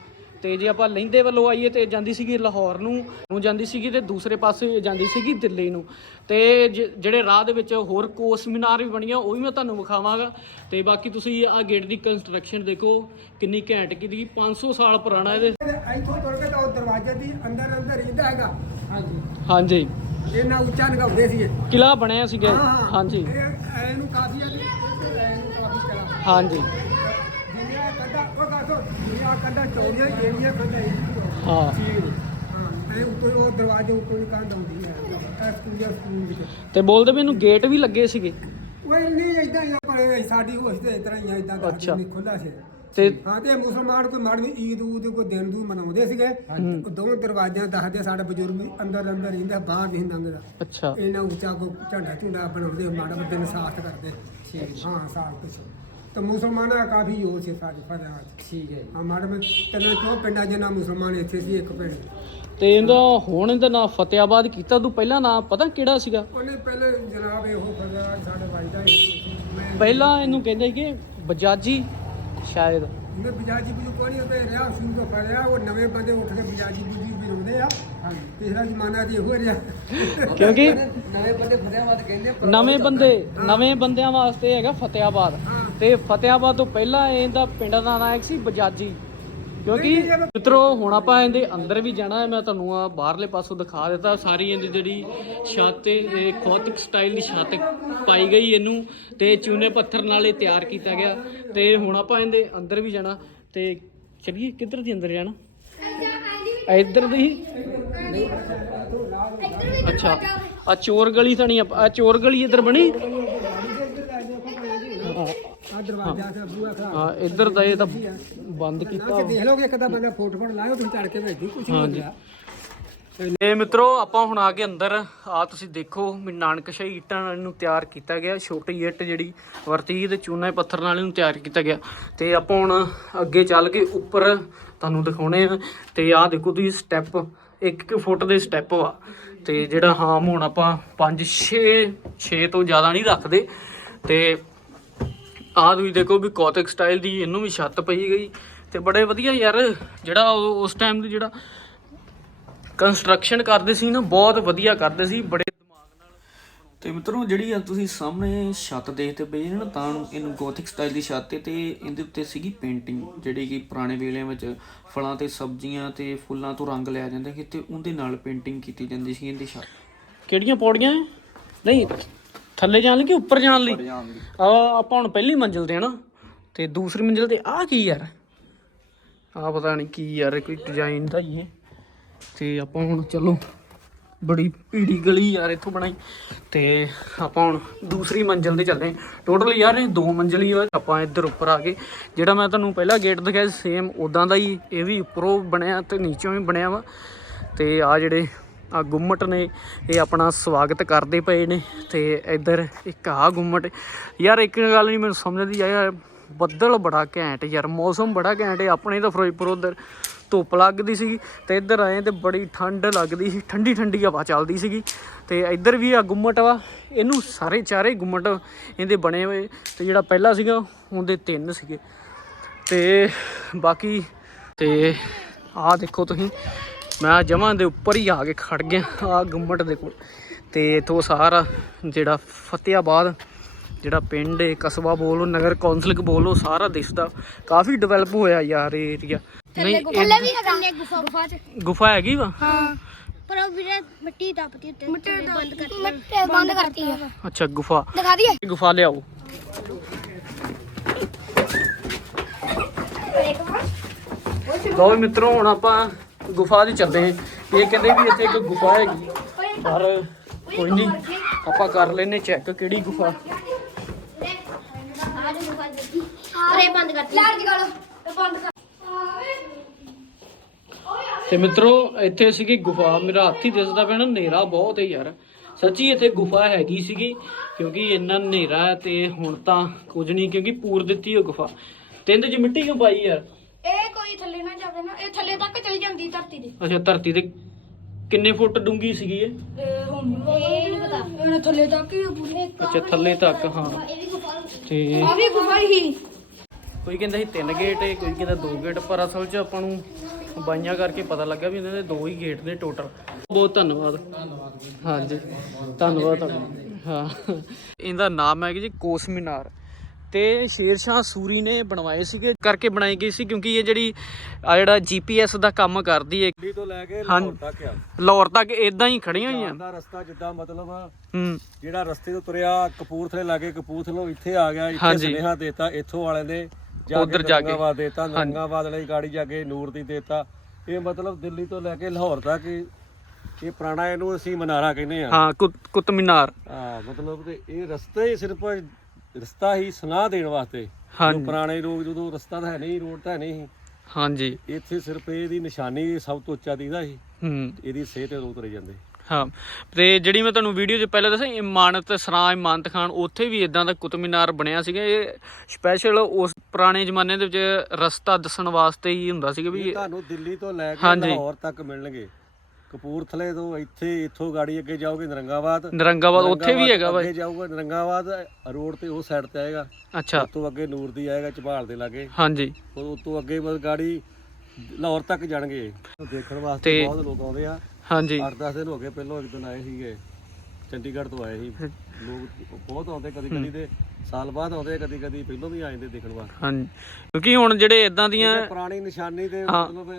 ਤੇ ਜੇ ਆਪਾਂ ਲਹਿੰਦੇ ਵੱਲੋਂ ਆਈਏ ਤੇ ਜਾਂਦੀ ਸੀਗੀ ਲਾਹੌਰ ਨੂੰ ਨੂੰ ਜਾਂਦੀ ਸੀਗੀ ਤੇ ਦੂਸਰੇ ਪਾਸੇ ਜਾਂਦੀ ਸੀਗੀ ਦਿੱਲੀ ਨੂੰ। ਤੇ ਜਿਹੜੇ ਰਾਹ ਦੇ ਵਿੱਚ ਹੋਰ ਕੋਸ ਮੀਨਾਰ ਵੀ ਬਣੀਆਂ ਉਹ ਵੀ ਮੈਂ ਤੁਹਾਨੂੰ ਵਿਖਾਵਾਂਗਾ। ਤੇ ਬਾਕੀ ਤੁਸੀਂ ਆ ਗੇਟ ਦੀ ਕੰਸਟਰਕਸ਼ਨ ਦੇਖੋ ਕਿੰਨੀ ਘੈਂਟ ਕੀਤੀ 500 ਸਾਲ ਪੁਰਾਣਾ ਇਹਦੇ। ਇੱਥੋਂ ਤੁਰ ਕੇ ਤਾਂ ਉਹ ਦਰਵਾਜ਼ੇ ਦੀ ਅੰਦਰ ਅੰਦਰ ਰਹਿੰਦਾ ਹੈਗਾ। ਹਾਂਜੀ। ਹਾਂਜੀ। ਇਹਨਾਂ ਉੱਚਾ ਨਗਾਉਂਦੇ ਸੀ ਇਹ ਕਿਲਾ ਬਣਿਆ ਸੀਗਾ। ਹਾਂਜੀ। ਇਹ ਇਹਨੂੰ ਕਾਫੀ ਹਾਂਜੀ। ਕਾਸੋ ਜਿੰਨੀਆਂ ਕੰਡਾ ਚੌੜੀਆਂ ਹੀ ਜਿਹੜੀਆਂ ਕੰਡਾ ਇਹ ਹਾਂ ਠੀਕ ਨੇ ਹਾਂ ਇਹ ਉੱਪਰ ਉਹ ਦਰਵਾਜ਼ੇ ਉੱਪਰ ਕੰਧ ਆਉਂਦੀ ਹੈ। ਇਹ ਸਕੂਲ ਜਾਂ ਸਕੂਲ ਵਿੱਚ। ਤੇ ਬੋਲਦੇ ਵੀ ਇਹਨੂੰ ਗੇਟ ਵੀ ਲੱਗੇ ਸੀਗੇ। ਉਹ ਨਹੀਂ ਇਦਾਂ ਹੀ ਆ, ਪਰ ਸਾਡੀ ਹੋਸ਼ ਤੇ ਇਤਨਾ ਹੀ ਇਦਾਂ ਦਾ ਅੱਛਾ। ਨਹੀਂ ਖੁੱਲਾ ਸੀ। ਤੇ ਹਾਂ ਤੇ ਮੁਸਲਮਾਨ ਕੋਈ ਮਾੜੀ ਈਦ ਊਦ ਕੋਈ ਦਿਨ ਦੂ ਮਨਾਉਂਦੇ ਸੀਗੇ। ਉਹ ਦੋ ਦਰਵਾਜ਼ਿਆਂ ਦੱਸਦੇ ਸਾਡੇ ਬਜ਼ੁਰਗ ਵੀ ਅੰਦਰ ਅੰਦਰ ਰਹਿੰਦੇ ਬਾਹਰ ਨਹੀਂ ਲੰਘਦਾ ਅੱਛਾ। ਇਹਨਾਂ ਉੱਚਾ ਕੋ ਝੰਡਾ ਝੁੰਡਾ ਬਣਾਉਂਦੇ ਮਾੜਾ ਬੱਦੇ ਨੂੰ ਸਾਫ਼ ਕਰਦੇ। ਹਾਂ ਸਾਫ਼ ਕੁਛ। ਤਾਂ ਮੁਸਲਮਾਨਾਂ ਦਾ ਕਾਫੀ ਹੋ ਸੀ ਸਾਡੀ ਫਰਿਆਦ ਠੀਕ ਹੈ ਹਾਂ ਮਾੜਾ ਮੈਂ ਤਿੰਨ ਚੋ ਪਿੰਡਾਂ ਜਿੰਨਾ ਮੁਸਲਮਾਨ ਇੱਥੇ ਸੀ ਇੱਕ ਪਿੰਡ। ਤੇ ਇਹਦਾ ਹੁਣ ਇਹਦਾ ਨਾਂ ਫਤਿਆਬਾਦ ਕੀਤਾ ਤੂੰ ਪਹਿਲਾਂ ਨਾਂ ਪਤਾ ਕਿਹੜਾ ਸੀਗਾ? ਉਹਨੇ ਪਹਿਲੇ ਜਨਾਬ ਇਹੋ ਫਰਿਆਦ ਸਾਡੇ ਭਾਈ ਦਾ ਸੀ। ਮੈਂ ਪਹਿਲਾਂ ਇਹਨੂੰ ਕਹਿੰਦੇ ਸੀਗੇ ਬਜਾਜੀ ਸ਼ਾਇਦ। ਮੈਂ ਬਿਜਾਜੀ ਬੁਜੂ ਕੋਈ ਉਹਦੇ ਰਿਹਾ ਸ਼ੁਰੂ ਤੋਂ ਫੜਿਆ ਉਹ ਨਵੇਂ ਬੰਦੇ ਉੱਠ ਕੇ ਬਿਜਾਜੀ ਬੁਜੀ ਵੀ ਰੋਂਦੇ ਆ। ਪਿਛਲਾ ਜ਼ਮਾਨਾ ਤੇ ਇਹੋ ਰਿਹਾ। ਕਿਉਂਕਿ ਨਵੇਂ ਬੰਦੇ ਫਰਿਆਦ ਕਹਿੰਦੇ ਨਵੇਂ ਬੰਦੇ ਨਵੇਂ ਬੰਦਿਆਂ ਵਾਸਤੇ ਹੈਗਾ ਫਤਿਆਬਾਦ ਹਾਂ। ਤੇ ਫਤਿਆਬਾਦ ਤੋਂ ਪਹਿਲਾਂ ਇਹਦਾ ਪਿੰਡ ਦਾ ਨਾਂ ਇੱਕ ਸੀ ਬਜਾਜੀ। ਕਿਉਂਕਿ ਮਿੱਤਰੋ ਹੁਣ ਆਪਾਂ ਇਹਦੇ ਅੰਦਰ ਵੀ ਜਾਣਾ ਹੈ ਮੈਂ ਤੁਹਾਨੂੰ ਆ ਬਾਹਰਲੇ ਪਾਸੋਂ ਦਿਖਾ ਦਿੱਤਾ। ਸਾਰੀ ਇਹਦੀ ਜਿਹੜੀ ਛੱਤ ਇਹ ਖੋਤਕ ਸਟਾਈਲ ਦੀ ਛੱਤ ਪਾਈ ਗਈ ਇਹਨੂੰ ਤੇ ਚੂਨੇ ਪੱਥਰ ਨਾਲ ਇਹ ਤਿਆਰ ਕੀਤਾ ਗਿਆ। ਤੇ ਹੁਣ ਆਪਾਂ ਇਹਦੇ ਅੰਦਰ ਵੀ ਜਾਣਾ। ਤੇ ਚਲਿਏ ਕਿੱਧਰ ਦੀ ਅੰਦਰ ਜਾਣਾ? ਇੱਧਰ ਦੀ? ਅੱਛਾ ਆ ਚੋਰ ਗਲੀ ਤਾਂ ਨਹੀਂ ਆ ਚੋਰ ਗਲੀ ਇੱਧਰ ਬਣੀ? ਦਰਵਾਜ਼ਾ ਤੇ ਬੂਆ ਖੜਾ ਹਾਂ ਇੱਧਰ ਤਾਂ ਇਹ ਤਾਂ ਬੰਦ ਕੀਤਾ ਦੇਖ ਲੋਗੇ ਇੱਕ ਤਾਂ ਬੰਦਾ ਫੋਟੋ ਫੋਟ ਲਾਇਓ ਤੁਸੀਂ ਚੜ ਕੇ ਭੇਜੀ ਕੁਝ ਨਹੀਂ। ਹੁੰਦਾ। ਤੇ ਮਿੱਤਰੋ ਆਪਾਂ ਹੁਣ ਆ ਕੇ ਅੰਦਰ। ਆ ਤੁਸੀਂ ਦੇਖੋ ਵੀ ਨਾਨਕਸ਼ਾਹੀ ਇੱਟਾਂ ਨਾਲ ਇਹਨੂੰ ਤਿਆਰ ਕੀਤਾ ਗਿਆ। ਛੋਟੀ ਇੱਟ ਜਿਹੜੀ ਵਰਤੀ ਤੇ ਚੂਨਾ ਪੱਥਰ ਨਾਲ ਇਹਨੂੰ ਤਿਆਰ ਕੀਤਾ ਗਿਆ। ਤੇ ਆਪਾਂ ਹੁਣ ਅੱਗੇ ਚੱਲ ਕੇ ਉੱਪਰ ਤੁਹਾਨੂੰ ਦਿਖਾਉਣੇ ਆ। ਤੇ ਆਹ ਦੇਖੋ ਤੁਸੀਂ ਸਟੈਪ 1 ਫੁੱਟ ਦੇ ਸਟੈਪ ਵਾ। ਤੇ ਜਿਹੜਾ ਹਾਮ ਹੁਣ ਆਪਾਂ 5 6 6 ਤੋਂ ਜ਼ਿਆਦਾ ਨਹੀਂ ਰੱਖਦੇ। ਤੇ ਆਹ ਤੁਸੀਂ ਦੇਖੋ ਵੀ ਕੌਤਕ ਸਟਾਈਲ ਦੀ ਇਹਨੂੰ ਵੀ ਛੱਤ ਪਈ ਗਈ ਤੇ ਬੜੇ ਵਧੀਆ ਯਾਰ ਜਿਹੜਾ ਉਹ- ਉਸ ਟਾਈਮ ਦੀ ਜਿਹੜਾ ਕੰਸਟਰਕਸ਼ਨ ਕਰਦੇ ਸੀ ਨਾ ਬਹੁਤ ਵਧੀਆ ਕਰਦੇ ਸੀ ਬੜੇ ਦਿਮਾਗ ਨਾਲ ਤੇ ਮਿੱਤਰੋ ਜਿਹੜੀ ਆ ਤੁਸੀਂ ਸਾਹਮਣੇ ਛੱਤ ਦੇਖਦੇ ਪਏ ਨਾ ਤਾਂ ਨੂੰ ਇਹਨੂੰ ਗੋਥਿਕ ਸਟਾਈਲ ਦੀ ਛੱਤ ਤੇ ਇਹਦੇ ਉੱਤੇ ਸੀਗੀ ਪੇਂਟਿੰਗ ਜਿਹੜੀ ਕਿ ਪੁਰਾਣੇ ਵੇਲਿਆਂ ਵਿੱਚ ਫਲਾਂ ਤੇ ਸਬਜ਼ੀਆਂ ਤੇ ਫੁੱਲਾਂ ਤੋਂ ਰੰਗ ਲਿਆ ਜਾਂਦਾ ਸੀ ਤੇ ਉਹਦੇ ਨਾਲ ਪੇਂਟਿੰਗ ਕੀਤੀ ਜਾਂਦੀ ਸੀ ਇਹਦੀ ਛੱਤ ਕਿਹੜੀਆਂ ਪੌੜੀਆਂ? ਨਹੀਂ ਥੱਲੇ ਜਾਣ ਲਈ ਕਿ ਉੱਪਰ ਜਾਣ ਲਈ। ਆ ਆਪਾਂ ਹੁਣ ਪਹਿਲੀ ਮੰਜ਼ਿਲ ਤੇ ਆ ਨਾ ਤੇ ਦੂਸਰੀ ਮੰਜ਼ਿਲ ਤੇ ਆ ਕੀ ਯਾਰ? ਆ ਪਤਾ ਨਹੀਂ ਕੀ ਯਾਰ ਕੋਈ ਡਿਜ਼ਾਈਨ ਦਾ ਹੀ ਹੈ। ਤੇ ਆਪਾਂ ਹੁਣ ਚਲੋ ਬੜੀ ਭੀੜੀ ਗਲੀ ਯਾਰ ਇੱਥੋਂ ਬਣਾਈ। ਤੇ ਆਪਾਂ ਹੁਣ ਦੂਸਰੀ ਮੰਜ਼ਿਲ ਤੇ ਚੱਲਦੇ ਟੋਟਲ ਯਾਰ ਇਹ ਦੋ ਮੰਜ਼ਿਲ ਹੀ ਆ। ਆਪਾਂ ਇੱਧਰ ਉੱਪਰ ਆ ਗਏ। ਜਿਹੜਾ ਮੈਂ ਤੁਹਾਨੂੰ ਪਹਿਲਾਂ ਗੇਟ ਦਿਖਾਇਆ ਸੇਮ ਉਦਾਂ ਦਾ ਹੀ ਇਹ ਵੀ ਉੱਪਰੋਂ ਬਣਿਆ ਤੇ ਨੀਚੋਂ ਵੀ ਬਣਿਆ ਵਾ। ਤੇ ਆ ਜਿਹੜੇ ਆ ਗੁੰਮਟ ਨੇ, ਇਹ ਆਪਣਾ ਸਵਾਗਤ ਕਰਦੇ ਪਏ ਨੇ, ਤੇ ਇੱਧਰ ਇੱਕ ਆ ਗੁੰਮਟ। ਯਾਰ, ਇੱਕ ਗੱਲ ਨਹੀਂ ਮੈਨੂੰ ਸਮਝਦੀ ਆਇਆ ਬੱਦਲ ਬੜਾ ਘੈਂਟ, ਯਾਰ, ਮੌਸਮ ਬੜਾ ਘੈਂਟ ਹੈ ਆਪਣੇ ਤਾਂ ਫਿਰੋਜ਼ਪੁਰ ਉਧਰ ਧੁੱਪ ਲੱਗਦੀ ਸੀ ਤੇ ਇੱਧਰ ਆਏ ਤੇ ਬੜੀ ਠੰਡ ਲੱਗਦੀ ਸੀ ਠੰਡੀ ਠੰਡੀ ਹਵਾ ਚੱਲਦੀ ਸੀਗੀ, ਤੇ ਇੱਧਰ ਵੀ ਆ ਗੁੰਮਟ ਵਾ, ਇਹਨੂੰ ਸਾਰੇ ਚਾਰੇ ਗੁੰਮਟ ਇਹਦੇ ਬਣੇ ਹੋਏ, ਤੇ ਜਿਹੜਾ ਪਹਿਲਾ ਸੀਗਾ, ਉਹਦੇ ਤਿੰਨ ਸੀਗੇ। ਤੇ ਬਾਕੀ, ਤੇ ਆਹ ਦੇਖੋ ਤੁਸੀਂ ਮੈਂ ਜਮਾਂ ਦੇ ਉੱਪਰ ਹੀ ਆ ਕੇ ਖੜ ਗਿਆ ਆ ਗੁੰਮਟ ਦੇ ਕੋਲ। ਤੇ ਇਥੋਂ ਸਾਰਾ ਜਿਹੜਾ ਫਤਿਆਬਾਦ ਜਿਹੜਾ ਪਿੰਡ ਹੈ ਕਸਬਾ ਬੋਲੋ ਨਗਰ ਕੌਂਸਲ ਕ ਬੋਲੋ ਸਾਰਾ ਦਿਸਦਾ ਕਾਫੀ ਡਿਵੈਲਪ ਹੋਇਆ ਯਾਰ ਇਹ ਏਰੀਆ ਨਹੀਂ ਥੱਲੇ ਵੀ ਹੈਗਾ। ਗੁਫਾ ਗੁਫਾ ਚ। ਗੁਫਾ ਹੈਗੀ ਵਾ? ਹਾਂ। ਪਰ ਉਹ ਵੀਰੇ ਮਿੱਟੀ ਟੱਪਦੀ ਉੱਤੇ ਮਿੱਟੀ ਬੰਦ ਕਰਤੀ। ਮਿੱਟੀ ਬੰਦ ਕਰਤੀ ਆ। ਅੱਛਾ ਗੁਫਾ। ਦਿਖਾ ਦਈਏ? ਗੁਫਾ ਲਿਆਓ। ਵੀ ਮਿੱਤਰੋ ਹੁਣ ਆਪਾਂ ਗੁਫਾ ਦੀ ਚੱਲਦੇ ਹਾਂ ਇਹ ਕਹਿੰਦੇ ਵੀ ਇੱਥੇ ਇੱਕ ਗੁਫਾ ਹੈਗੀ। ਪਰ ਕੋਈ ਨਹੀਂ ਆਪਾਂ ਕਰ ਲੈਨੇ ਚੈੱਕ ਕਿਹੜੀ ਗੁਫਾ। ਤੇ ਮਿੱਤਰੋ ਇੱਥੇ ਸੀਗੀ ਗੁਫਾ। ਮੇਰਾ ਹੱਥ ਹੀ ਦਿਸਦਾ ਪਿਆ ਨਾ ਹਨੇਰਾ ਬਹੁਤ ਹੈ ਯਾਰ। ਸੱਚੀ ਇੱਥੇ ਗੁਫਾ ਹੈਗੀ ਸੀਗੀ ਕਿਉਂਕਿ ਇੰਨਾ ਹਨੇਰਾ ਹੈ ਤੇ ਹੁਣ ਤਾਂ ਕੁਝ ਨਹੀਂ ਕਿਉਂਕਿ ਪੂਰ ਦਿੱਤੀ ਉਹ ਗੁਫਾ। ਤਿੰਦ ਚ ਮਿੱਟੀ ਕਿਉਂ ਪਾਈ ਯਾਰ? ਇਹ ਕੋਈ ਥੱਲੇ ਨਾ ਜਾਵੇ ਨਾ ਇਹ ਥੱਲੇ ਤੱਕ ਚਲੀ ਜਾਂਦੀ ਧਰਤੀ ਦੇ ਅੱਛਾ ਧਰਤੀ ਤੇ ਕਿੰਨੇ ਫੁੱਟ ਡੂੰਗੀ ਸੀਗੀ ਇਹ? ਇਹ ਨਹੀਂ ਪਤਾ। ਇਹ ਥੱਲੇ ਤੱਕ ਹੀ ਪੂਰੇ ਅੱਛਾ ਥੱਲੇ ਤੱਕ ਹਾਂ। ਇਹ ਵੀ ਗੁਫਾ ਤੇ ਆ ਵੀ ਗੁਫਾ ਹੀ। ਕੋਈ ਕਹਿੰਦਾ ਸੀ ਤਿੰਨ ਗੇਟ ਹੈ ਕੋਈ ਕਹਿੰਦਾ ਦੋ ਗੇਟ ਪਰ ਅਸਲ 'ਚ ਆਪਾਂ ਨੂੰ ਬਾਈਆਂ ਕਰਕੇ ਪਤਾ ਲੱਗਾ ਵੀ ਇਹਨਾਂ ਦੇ ਦੋ ਹੀ ਗੇਟ ਨੇ ਟੋਟਲ। ਬਹੁਤ ਧੰਨਵਾਦ। ਹਾਂਜੀ। ਧੰਨਵਾਦ ਤੁਹਾਡਾ। ਹਾਂ। ਇਹਦਾ ਨਾਮ ਹੈ ਜੀ ਕੋਸ ਮੀਨਾਰ ਤੇ ਸ਼ੇਰ ਸ਼ਾਹ ਸੂਰੀ ਨੇ ਬਣਵਾਏ ਸੀਗੇ ਕਰਕੇ ਬਣਾਈ ਗਈ ਸੀ ਕਿਉਂਕਿ ਇਹ ਜਿਹੜੀ ਆ ਜਿਹੜਾ ਜੀਪੀਐਸ ਦਾ ਕੰਮ ਕਰਦੀ ਹੈ ਦਿੱਲੀ ਤੋਂ ਲੈ ਕੇ। ਲਾਹੌਰ ਤੱਕ ਆ। ਲਾਹੌਰ ਤੱਕ ਇਦਾਂ ਹੀ ਖੜੀਆਂ ਹੋਈਆਂ। ਦਾ ਰਸਤਾ ਜਿੱਦਾਂ ਮਤਲਬ ਹੂੰ। ਜਿਹੜਾ ਰਸਤੇ ਤੋਂ ਤੁਰਿਆ ਕਪੂਰਥਲੇ ਲਾਗੇ ਕਪੂਰਥਲੋਂ ਇੱਥੇ ਆ ਗਿਆ ਇੱਥੇ। ਸੁਨੇਹਾ ਦੇਤਾ ਇੱਥੋਂ ਵਾਲੇ ਨੇ ਉੱਧਰ ਜਾ ਕੇ। ਨਰੰਗਾਬਾਦ ਦੇਤਾ ਨਰੰਗਾਬਾਦ ਵਾਲੀ ਗਾੜੀ ਜਾ ਕੇ ਨੂਰ ਦੀ ਦੇਤਾ। ਇਹ ਮਤਲਬ ਦਿੱਲੀ ਤੋਂ ਲੈ ਕੇ ਲਾਹੌਰ ਤੱਕ ਇਹ ਇਹ ਪੁਰਾਣਾ ਇਹਨੂੰ ਅਸੀਂ ਮਨਾਰਾ ਕਹਿੰਦੇ ਆ। ਹਾਂ ਕੁਤ- ਕੁਤਬ ਮੀਨਾਰ ਹਾਂ ਮਤਲਬ ਤੇ ਇਹ ਰਸਤਾ ਹੀ ਸਿਰਫ ਰਸਤਾ ਹੀ ਸੁਨਾਹ ਦੇਣ ਵਾਸਤੇ। ਹਾਂਜੀ। ਜੋ ਪੁਰਾਣੇ ਲੋਕ ਜਦੋਂ ਰਸਤਾ ਤਾਂ ਹੈ ਨਹੀਂ ਰੋਡ ਤਾਂ ਹੈ ਨਹੀਂ ਸੀ। ਹਾਂਜੀ। ਇੱਥੇ ਸਿਰਫ ਇਹਦੀ ਨਿਸ਼ਾਨੀ ਸਭ ਤੋਂ ਉੱਚਾ ਦੀਦਾ ਸੀ। ਹੂੰ। ਇਹਦੀ ਸਿਹਤ ਤੇ ਉਤਰੇ ਜਾਂਦੇ। ਹਾਂ। ਤੇ ਜਿਹੜੀ ਮੈਂ ਤੁਹਾਨੂੰ ਵੀਡੀਓ 'ਚ ਪਹਿਲਾਂ ਦੱਸਿਆ ਇਮਾਨਤ ਸਰਾਂ ਇਮਾਨਤ ਖਾਨ ਉੱਥੇ ਵੀ ਇਦਾਂ ਦਾ ਕੁਤਬ ਮੀਨਾਰ ਬਣਿਆ ਸੀਗਾ। ਇਹ ਸਪੈਸ਼ਲ ਉਸ ਪੁਰਾਣੇ ਜ਼ਮਾਨੇ ਦੇ ਵਿੱਚ ਰਸਤਾ ਦੱਸਣ ਵਾਸਤੇ ਹੀ ਹੁੰਦਾ ਸੀਗਾ ਵੀ ਇਹ ਤੁਹਾਨੂੰ ਦਿੱਲੀ ਤੋਂ ਲੈ ਕੇ ਹਾਂਜੀ। ਲਾਹੌਰ ਤੱਕ ਮਿਲਣਗੇ। ਕਪੂਰਥਲੇ ਤੋਂ ਇੱਥੇ ਇੱਥੋਂ ਗਾੜੀ ਅੱਗੇ ਜਾਓਗੇ ਨਰੰਗਾਬਾਦ। ਨਰੰਗਾਬਾਦ ਉੱਥੇ ਵੀ ਹੈਗਾ ਵਾ ਅੱਗੇ ਜਾਊਗਾ ਨਰੰਗਾਬਾਦ ਰੋਡ ਤੇ ਉਹ ਸਾਈਡ ਤੇ ਆਏਗਾ। ਅੱਛਾ। ਉਸ ਤੋਂ ਅੱਗੇ ਨੂਰ ਦੀ ਆਏਗਾ ਚਪਾਲ ਦੇ ਲਾਗੇ। ਹਾਂਜੀ। ਉਹ ਉਸ ਤੋਂ ਅੱਗੇ ਬਸ ਗਾੜੀ ਲਾਹੌਰ ਤੱਕ ਜਾਣਗੇ। ਦੇਖਣ ਵਾਸਤੇ ਬਹੁਤ ਲੋਕ ਆਉਂਦੇ ਆ। ਹਾਂਜੀ। 8-10 ਦਿਨ ਹੋ ਗਏ ਪਹਿਲਾਂ ਇੱਕ ਦਿਨ ਆਏ ਸੀਗੇ। ਚੰਡੀਗੜ੍ਹ ਤੋਂ ਆਏ ਸੀ। ਲੋਕ ਬਹੁਤ ਆਉਂਦੇ ਕਦੀ ਕਦੀ ਤੇ ਸਾਲ ਬਾਅਦ ਆਉਂਦੇ ਕਦੀ ਕਦੀ ਪਹਿਲਾਂ ਵੀ ਆ ਜਾਂਦੇ ਦੇਖਣ ਵਾਸਤੇ। ਹਾਂਜੀ। ਕਿਉਂਕਿ ਹੁਣ ਜਿਹੜੇ ਇਦਾਂ ਦੀਆਂ ਪੁਰਾਣੀ ਨਿਸ਼ਾਨੀ ਤੇ। ਮਤਲਬ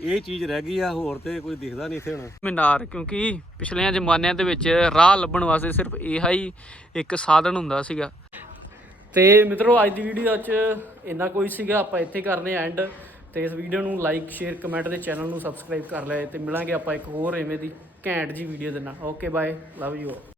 ਇਹ ਚੀਜ਼ ਰਹਿ ਗਈ ਆ, ਹੋਰ ਤੇ ਕੋਈ ਦਿਖਦਾ ਨਹੀਂ ਇੱਥੇ ਹੁਣ। ਮੀਨਾਰ, ਕਿਉਂਕਿ ਪਿਛਲੇ ਜ਼ਮਾਨਿਆਂ ਦੇ ਵਿੱਚ ਰਾਹ ਲੱਭਣ ਵਾਸਤੇ ਸਿਰਫ ਇਹ ਹੀ ਇੱਕ ਸਾਧਨ ਹੁੰਦਾ ਸੀਗਾ। ਤੇ ਮਿੱਤਰੋ, ਅੱਜ ਦੀ ਵੀਡੀਓ 'ਚ ਇੰਨਾ ਕੋਈ ਸੀਗਾ। ਆਪਾਂ ਇੱਥੇ ਕਰਨੇ ਐਂਡ ਤੇ ਇਸ ਵੀਡੀਓ ਨੂੰ ਲਾਈਕ ਸ਼ੇਅਰ ਕਮੈਂਟ ਤੇ ਚੈਨਲ ਨੂੰ ਸਬਸਕ੍ਰਾਈਬ ਕਰ ਲਿਆ ਤੇ ਮਿਲਾਂਗੇ ਆਪਾਂ ਇੱਕ ਹੋਰ ਐਵੇਂ ਦੀ ਘੈਂਟ ਜੀ ਵੀਡੀਓ ਦੇ ਨਾਲ। Okay bye love you